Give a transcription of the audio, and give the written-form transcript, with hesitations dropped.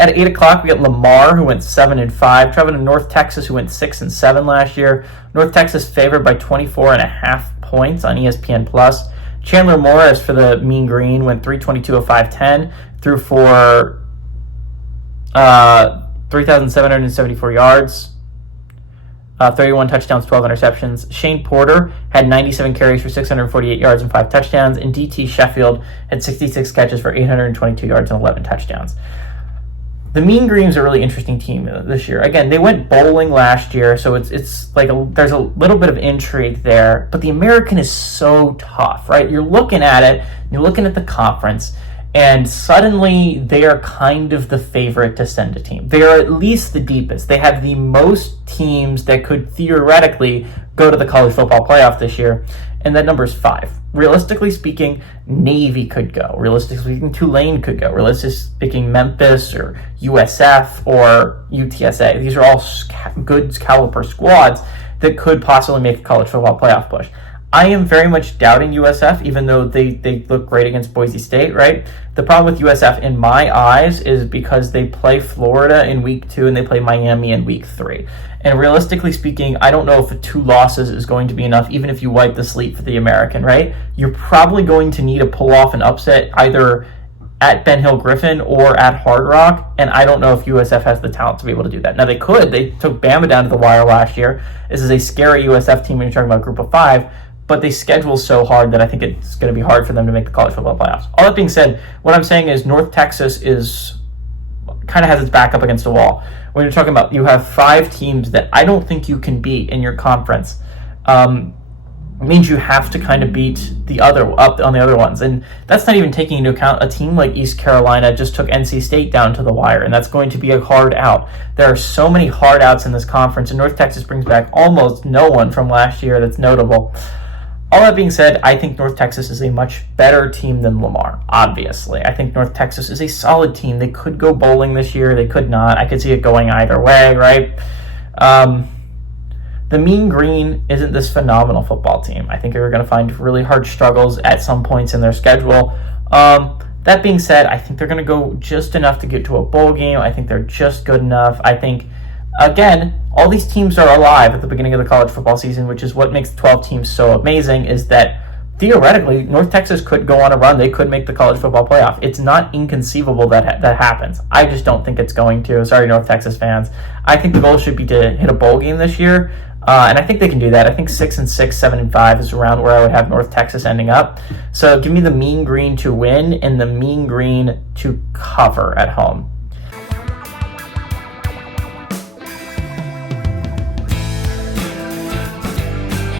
At 8 o'clock, we got Lamar, who went 7-5, traveling to North Texas, who went 6-7 last year. North Texas favored by 24.5 points on ESPN+. Chandler Morris for the Mean Green went 322 of 510, threw for 3,774 yards, 31 touchdowns, 12 interceptions. Shane Porter had 97 carries for 648 yards and 5 touchdowns, and DT Sheffield had 66 catches for 822 yards and 11 touchdowns. The Mean Green's a really interesting team this year. Again, they went bowling last year, so it's like there's a little bit of intrigue there. But the American is so tough, right? You're looking at it, you're looking at the conference, and suddenly they are kind of the favorite to send a team. They are at least the deepest. They have the most teams that could theoretically go to the college football playoff this year, and that number is 5. Realistically speaking, Navy could go. Realistically speaking, Tulane could go. Realistically speaking, Memphis or USF or UTSA. These are all good caliber squads that could possibly make a college football playoff push. I am very much doubting USF, even though they look great against Boise State, right? The problem with USF, in my eyes, is because they play Florida in week 2 and they play Miami in week 3. And realistically speaking, I don't know if 2 losses is going to be enough, even if you wipe the slate for the American, right? You're probably going to need to pull off an upset either at Ben Hill Griffin or at Hard Rock, and I don't know if USF has the talent to be able to do that. Now, they could. They took Bama down to the wire last year. This is a scary USF team when you're talking about a group of 5, but they schedule so hard that I think it's going to be hard for them to make the college football playoffs. All that being said, what I'm saying is North Texas kind of has its back up against the wall. When you're talking about you have 5 teams that I don't think you can beat in your conference, it means you have to kind of beat the other up on the other ones. And that's not even taking into account a team like East Carolina just took NC State down to the wire, and that's going to be a hard out. There are so many hard outs in this conference, and North Texas brings back almost no one from last year that's notable. All that being said, I think North Texas is a much better team than Lamar, obviously. I think North Texas is a solid team. They could go bowling this year. They could not. I could see it going either way, right? The Mean Green isn't this phenomenal football team. I think they're going to find really hard struggles at some points in their schedule. That being said, I think they're going to go just enough to get to a bowl game. I think they're just good enough. I think, again, all these teams are alive at the beginning of the college football season, which is what makes 12 teams so amazing, is that theoretically, North Texas could go on a run. They could make the college football playoff. It's not inconceivable that happens. I just don't think it's going to. Sorry, North Texas fans. I think the goal should be to hit a bowl game this year, and I think they can do that. I think 6-6, 7-5 is around where I would have North Texas ending up. So give me the Mean Green to win and the Mean Green to cover at home.